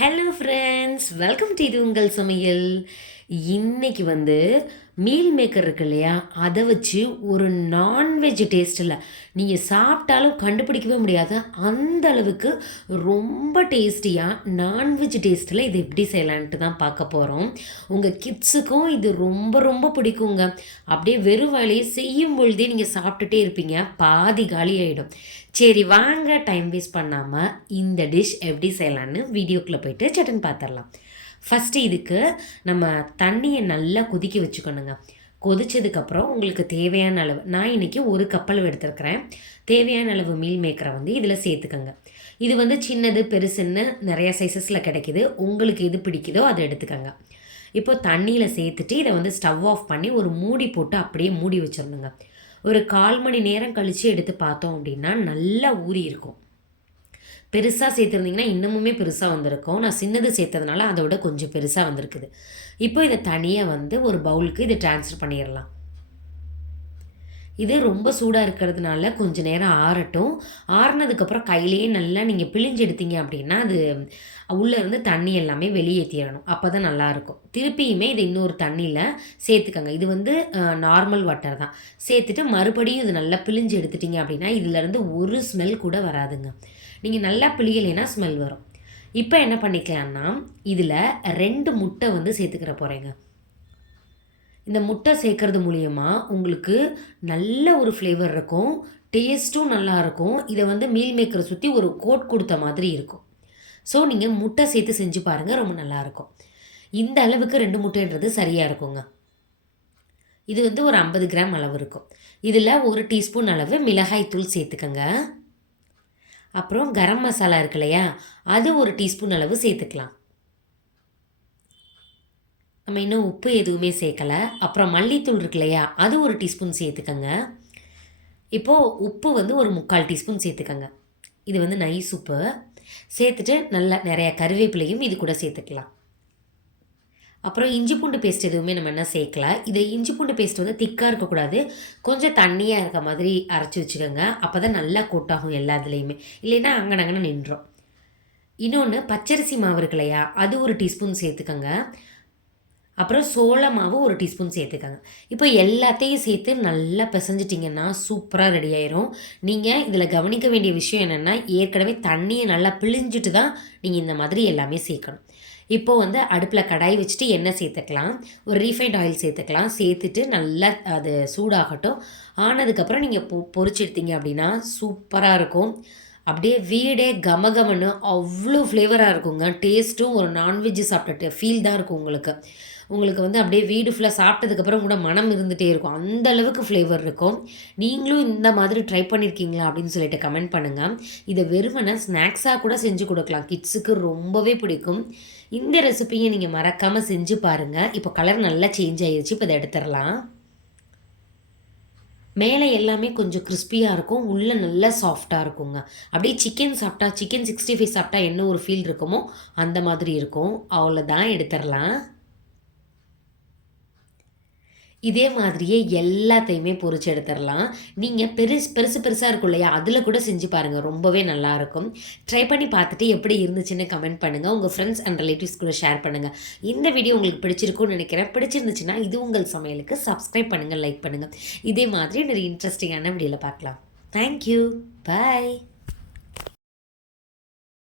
Hello friends, welcome to இது உங்கள் சமையல். இன்னைக்கு மீல் மேக்கர் இருக்கு இல்லையா, அதை வச்சு ஒரு நான்வெஜ் டேஸ்ட்டில் நீங்கள் சாப்பிட்டாலும் கண்டுபிடிக்கவே முடியாது அந்த அளவுக்கு ரொம்ப டேஸ்டியாக நான்வெஜ் டேஸ்ட்டில் இது எப்படி செய்யலான்ட்டு தான் பார்க்க போகிறோம். உங்கள் கிட்ஸுக்கும் இது ரொம்ப ரொம்ப பிடிக்குங்க. அப்படியே வெறும் வேலையை செய்யும் பொழுதே நீங்கள் சாப்பிட்டுட்டே இருப்பீங்க, பாதி காலி ஆகிடும். சரி வாங்க, டைம் வேஸ்ட் பண்ணாமல் இந்த டிஷ் எப்படி செய்யலான்னு வீடியோக்குள்ளே போயிட்டு சட்டன் பார்த்துடலாம். ஃபஸ்ட்டு இதுக்கு நம்ம தண்ணியை நல்லா கொதிக்க வச்சுக்கணுங்க. கொதிச்சதுக்கப்புறம் உங்களுக்கு தேவையான அளவு, நான் இன்றைக்கி ஒரு கப்பல் எடுத்துருக்கிறேன், தேவையான அளவு மீல் மேக்கரை இதில் சேர்த்துக்கோங்க. இது சின்னது பெருசுன்னு நிறையா சைஸஸில் கிடைக்கிது, உங்களுக்கு எது பிடிக்குதோ அதை எடுத்துக்கோங்க. இப்போது தண்ணியில் சேர்த்துட்டு இதை ஸ்டவ் ஆஃப் பண்ணி ஒரு மூடி போட்டு அப்படியே மூடி வச்சிடணுங்க. ஒரு 1/4 மணி நேரம் கழித்து எடுத்து பார்த்தோம் அப்படின்னா நல்லா ஊறி இருக்கும். பெருசாக சேர்த்துருந்திங்கன்னா இன்னமுமே பெருசாக வந்திருக்கும். நான் சின்னது சேர்த்ததுனால அதை விட கொஞ்சம் பெருசாக வந்திருக்குது. இப்போ இதை தனியாக ஒரு பவுலுக்கு இதை ட்ரான்ஸ்ஃபர் பண்ணிடலாம். இது ரொம்ப சூடாக இருக்கிறதுனால கொஞ்சம் நேரம் ஆறட்டும். ஆறுனதுக்கப்புறம் கையிலேயே நல்லா நீங்கள் பிழிஞ்சு எடுத்தீங்க அப்படின்னா அது உள்ளேருந்து தண்ணி எல்லாமே வெளியேற்றிடணும், அப்போ தான் நல்லாயிருக்கும். திருப்பியுமே இது இன்னொரு தண்ணியில் சேர்த்துக்கங்க. இது நார்மல் வாட்டர் தான். சேர்த்துட்டு மறுபடியும் இது நல்லா பிழிஞ்சு எடுத்துட்டிங்க அப்படின்னா இதிலேருந்து ஒரு ஸ்மெல் கூட வராதுங்க. நீங்கள் நல்லா பிழியலைன்னா ஸ்மெல் வரும். இப்போ என்ன பண்ணிக்கலான்னா இதில் 2 முட்டை சேர்த்துக்கிற போகிறேங்க. இந்த முட்டை சேர்க்கறது மூலிமா உங்களுக்கு நல்ல ஒரு ஃப்ளேவர் இருக்கும், டேஸ்ட்டும் நல்லாயிருக்கும். இதை மீல் மேக்கரை சுற்றி ஒரு கோட் கொடுத்த மாதிரி இருக்கும். ஸோ நீங்கள் முட்டை சேர்த்து செஞ்சு பாருங்கள், ரொம்ப நல்லாயிருக்கும். இந்த அளவுக்கு 2 முட்டைன்றது சரியாக இருக்குங்க. இது ஒரு 50 கிராம் அளவு இருக்கும். இதில் 1 டீஸ்பூன் அளவு மிளகாய் தூள் சேர்த்துக்கங்க. அப்புறம் கரம் மசாலா இருக்கு இல்லையா, அது 1 டீஸ்பூன் அளவு சேர்த்துக்கலாம். நம்ம இன்னும் உப்பு எதுவுமே சேர்க்கலை. அப்புறம் மல்லித்தூள் இருக்கு இல்லையா, அது 1 டீஸ்பூன் சேர்த்துக்கங்க. இப்போது உப்பு ஒரு 3/4 டீஸ்பூன் சேர்த்துக்கங்க. இது நைஸ் உப்பு. சேர்த்துட்டு நல்லா நிறையா கருவேப்பிலையும் இது கூட சேர்த்துக்கலாம். அப்புறம் இஞ்சி பூண்டு பேஸ்ட் எதுவுமே நம்ம என்ன சேர்க்கல. இது இஞ்சி பூண்டு பேஸ்ட் திக்காக இருக்கக்கூடாது, கொஞ்சம் தண்ணியாக இருக்க மாதிரி அரைச்சி வச்சுக்கோங்க. அப்போ தான் நல்லா கூட்டாகும் எல்லா இதுலேயுமே, இல்லைன்னா அங்கனங்கன்னு நின்றோம். இன்னொன்று பச்சரிசி மாவு இருக்கு இல்லையா, அது 1 டீஸ்பூன் சேர்த்துக்கோங்க. அப்புறம் சோள மாவு 1 டீஸ்பூன் சேர்த்துக்கோங்க. இப்போ எல்லாத்தையும் சேர்த்து நல்லா பிசைஞ்சிட்டிங்கன்னா சூப்பராக ரெடி ஆயிரும். நீங்கள் இதில் கவனிக்க வேண்டிய விஷயம் என்னென்னா, ஏற்கனவே தண்ணியை நல்லா பிழிஞ்சிட்டு தான் நீங்கள் இந்த மாதிரி எல்லாமே சேர்க்கணும். இப்போது அடுப்பில் கடாய் வச்சுட்டு எண்ணெய் சேர்த்துக்கலாம், ஒரு ரீஃபைண்ட் ஆயில் சேர்த்துக்கலாம். சேர்த்துட்டு நல்லா அது சூடாகட்டும். ஆனதுக்கப்புறம் நீங்கள் பொரிச்சு எடுத்தீங்க அப்படின்னா சூப்பராக இருக்கும். அப்படியே வீடே கமகமன்னு அவ்வளோ ஃப்ளேவராக இருக்குங்க. டேஸ்ட்டும் ஒரு நான்வெஜ்ஜு சாப்பிட்ட ஃபீல் தான் இருக்கும் உங்களுக்கு. அப்படியே வீடு ஃபுல்லாக சாப்பிட்டதுக்கப்புறம் கூட மனம் இருந்துகிட்டே இருக்கும், அந்த அளவுக்கு ஃப்ளேவர் இருக்கும். நீங்களும் இந்த மாதிரி ட்ரை பண்ணியிருக்கீங்களா அப்படின்னு சொல்லிட்டு கமெண்ட் பண்ணுங்கள். இதை வெறுமனே ஸ்நாக்ஸாக கூட செஞ்சு கொடுக்கலாம், கிட்ஸுக்கு ரொம்பவே பிடிக்கும். இந்த ரெசிபியை நீங்கள் மறக்காமல் செஞ்சு பாருங்கள். இப்போ கலர் நல்லா சேஞ்ச் ஆகிடுச்சு. இப்போ இதை எடுத்துடலாம். மேலே எல்லாமே கொஞ்சம் கிறிஸ்பியாக இருக்கும், உள்ளே நல்லா சாஃப்டாக இருக்குங்க. அப்படியே சிக்கன் சாப்பிட்டா, சிக்கன் 65 சாப்பிட்டா என்ன ஒரு ஃபீல் இருக்குமோ அந்த மாதிரி இருக்கும். அவ்வளோதான், எடுத்துடலாம். இதே மாதிரியே எல்லாத்தையுமே பொரிச்சு எடுத்துடலாம். நீங்கள் பெருசாக இருக்கும் இல்லையா, அதில் கூட செஞ்சு பாருங்கள், ரொம்பவே நல்லாயிருக்கும். ட்ரை பண்ணி பார்த்துட்டு எப்படி இருந்துச்சுன்னு கமெண்ட் பண்ணுங்கள். உங்கள் ஃப்ரெண்ட்ஸ் அண்ட் ரிலேட்டிவ்ஸ் கூட ஷேர் பண்ணுங்கள். இந்த வீடியோ உங்களுக்கு பிடிச்சிருக்கும்னு நினைக்கிறேன். பிடிச்சிருந்துச்சுன்னா இது உங்கள் சமையலுக்கு சப்ஸ்கிரைப் பண்ணுங்கள், லைக் பண்ணுங்கள். இதே மாதிரி நிறைய இன்ட்ரெஸ்டிங்கான வீடியோவில் பார்க்கலாம். தேங்க்யூ, பாய்.